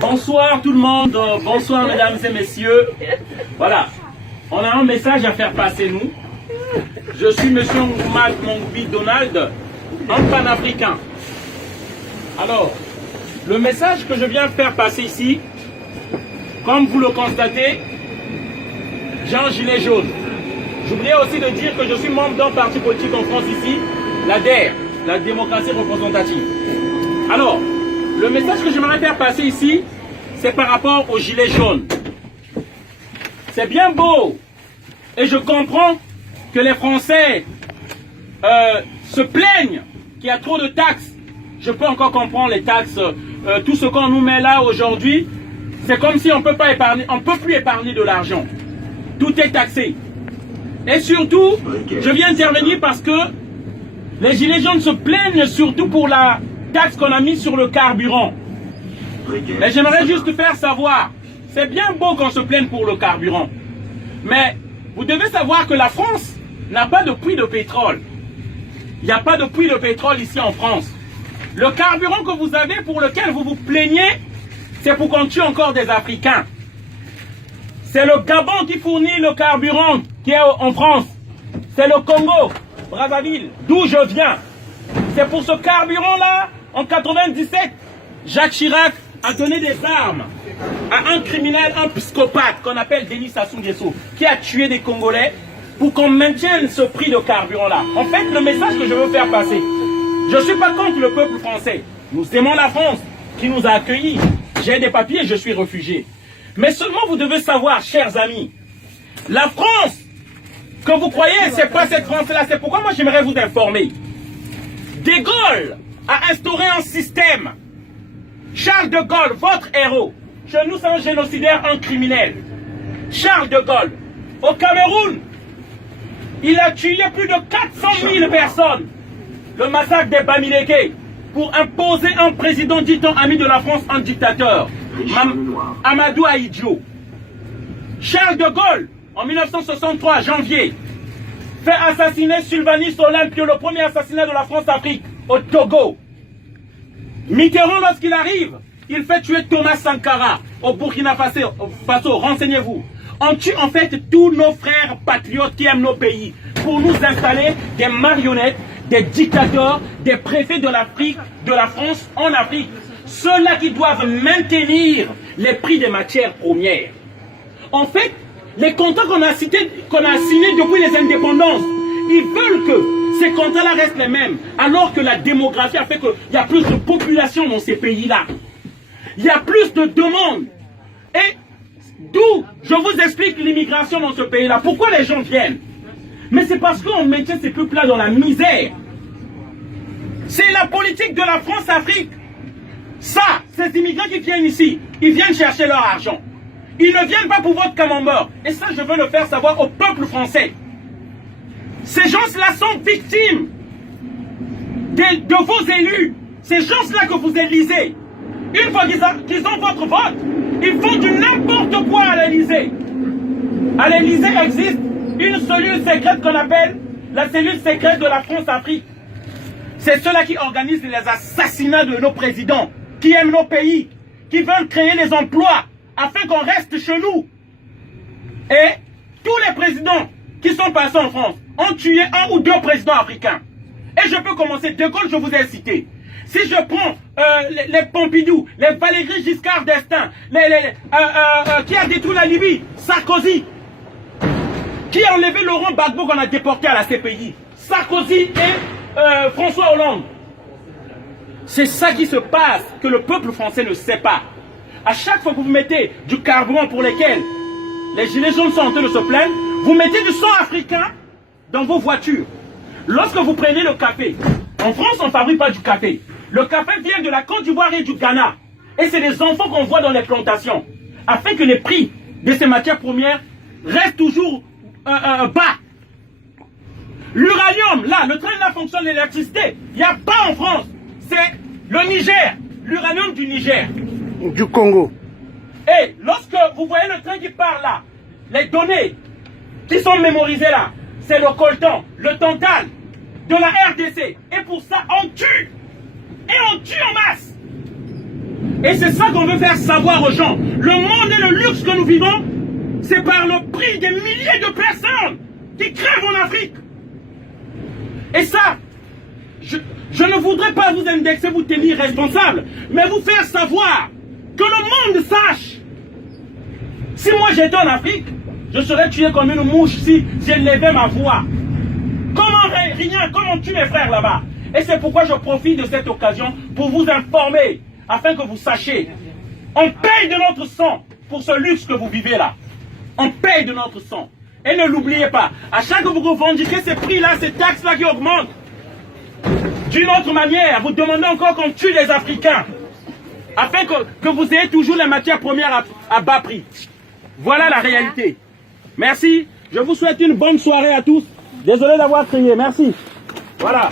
Bonsoir tout le monde, bonsoir mesdames et messieurs. Voilà, on a un message à faire passer nous. Je suis monsieur Nkouma Mongbi Donald, un panafricain. Alors, le message que je viens faire passer ici, comme vous le constatez, j'ai un gilet jaune. J'oubliais aussi de dire que je suis membre d'un parti politique en France ici, la DER, la démocratie représentative. Alors, le message que j'aimerais faire passer ici, c'est par rapport au gilet jaune. C'est bien beau, et je comprends que les Français se plaignent qu'il y a trop de taxes. Je peux encore comprendre les taxes, tout ce qu'on nous met là aujourd'hui, c'est comme si on peut pas épargner, on peut plus épargner de l'argent. Tout est taxé. Et surtout, je viens intervenir parce que les gilets jaunes se plaignent surtout pour la taxe qu'on a mise sur le carburant. Mais j'aimerais juste faire savoir, c'est bien beau qu'on se plaigne pour le carburant, mais vous devez savoir que la France n'a pas de puits de pétrole. Il n'y a pas de puits de pétrole ici en France. Le carburant que vous avez, pour lequel vous vous plaignez, c'est pour qu'on tue encore des Africains. C'est le Gabon qui fournit le carburant qui est en France. C'est le Congo, Brazzaville, d'où je viens. C'est pour ce carburant-là, en 97, Jacques Chirac a donné des armes à un criminel, un psychopathe qu'on appelle Denis Sassou Nguesso, qui a tué des Congolais pour qu'on maintienne ce prix de carburant-là. En fait, le message que je veux faire passer, je ne suis pas contre le peuple français. Nous aimons la France qui nous a accueillis. J'ai des papiers, je suis réfugié. Mais seulement vous devez savoir, chers amis, la France que vous croyez, c'est pas cette France-là. C'est pourquoi moi j'aimerais vous informer. De Gaulle a instauré un système. Charles de Gaulle, votre héros, chez nous c'est un génocidaire, un criminel. Charles de Gaulle, au Cameroun, il a tué plus de 400 000 personnes. Le massacre des Bamileke, pour imposer un président dit-on ami de la France, un dictateur. Amadou Ahidjo. Charles de Gaulle, en 1963, janvier, fait assassiner Sylvanus Olympio, le premier assassinat de la France-Afrique, au Togo. Mitterrand, lorsqu'il arrive, il fait tuer Thomas Sankara au Burkina Faso. Renseignez-vous. On tue en fait tous nos frères patriotes qui aiment nos pays pour nous installer des marionnettes, des dictateurs, des préfets de l'Afrique, de la France en Afrique. Ceux-là qui doivent maintenir les prix des matières premières. En fait, les contrats qu'on a signés depuis les indépendances, ils veulent que ces contrats-là restent les mêmes, alors que la démographie a fait qu'il y a plus de population dans ces pays-là. Il y a plus de demandes. Et d'où je vous explique l'immigration dans ce pays-là. Pourquoi les gens viennent? Mais c'est parce qu'on maintient ces peuples-là dans la misère. C'est la politique de la France-Afrique. Ça, ces immigrants qui viennent ici, ils viennent chercher leur argent. Ils ne viennent pas pour votre camembert. Et ça, je veux le faire savoir au peuple français. Ces gens-là sont victimes de vos élus. Ces gens-là que vous élisez. Une fois qu'ils ont votre vote, ils font du n'importe quoi à l'Élysée. À l'Élysée existe une cellule secrète qu'on appelle la cellule secrète de la France-Afrique. C'est ceux-là qui organisent les assassinats de nos présidents, qui aiment nos pays, qui veulent créer les emplois afin qu'on reste chez nous. Et tous les présidents qui sont passés en France ont tué un ou deux présidents africains. Et je peux commencer. De Gaulle, je vous ai cité. Si je prends les Pompidou, les Valéry Giscard d'Estaing, qui a détruit la Libye, Sarkozy, qui a enlevé Laurent Gbagbo qu'on a déporté à la CPI, Sarkozy et François Hollande. C'est ça qui se passe, que le peuple français ne sait pas. À chaque fois que vous mettez du carburant pour lesquels les gilets jaunes sont en train de se plaindre, vous mettez du sang africain dans vos voitures. Lorsque vous prenez le café, en France on ne fabrique pas du café. Le café vient de la Côte d'Ivoire et du Ghana. Et c'est les enfants qu'on voit dans les plantations. Afin que les prix de ces matières premières restent toujours bas. L'uranium, là, le train là fonctionne l'électricité. Il n'y a pas en France. C'est le Niger, l'uranium du Niger. Du Congo. Et lorsque vous voyez le train qui part là, les données qui sont mémorisées là, c'est le coltan, le tantal de la RDC. Et pour ça, on tue. Et on tue en masse. Et c'est ça qu'on veut faire savoir aux gens. Le monde et le luxe que nous vivons, c'est par le prix des milliers de personnes qui crèvent en Afrique. Et ça, je ne voudrais pas vous indexer, vous tenir responsable, mais vous faire savoir que le monde sache. Si moi j'étais en Afrique, je serais tué comme une mouche si j'élevais ma voix. Comment rien, comment on tue mes frères là-bas? Et c'est pourquoi je profite de cette occasion pour vous informer, afin que vous sachiez. On paye de notre sang pour ce luxe que vous vivez là. On paye de notre sang. Et ne l'oubliez pas, à chaque fois que vous revendiquez ces prix-là, ces taxes-là qui augmentent, d'une autre manière, vous demandez encore qu'on tue les Africains, afin que vous ayez toujours les matières premières à bas prix. Voilà la réalité. Merci. Je vous souhaite une bonne soirée à tous. Désolé d'avoir crié. Merci. Voilà.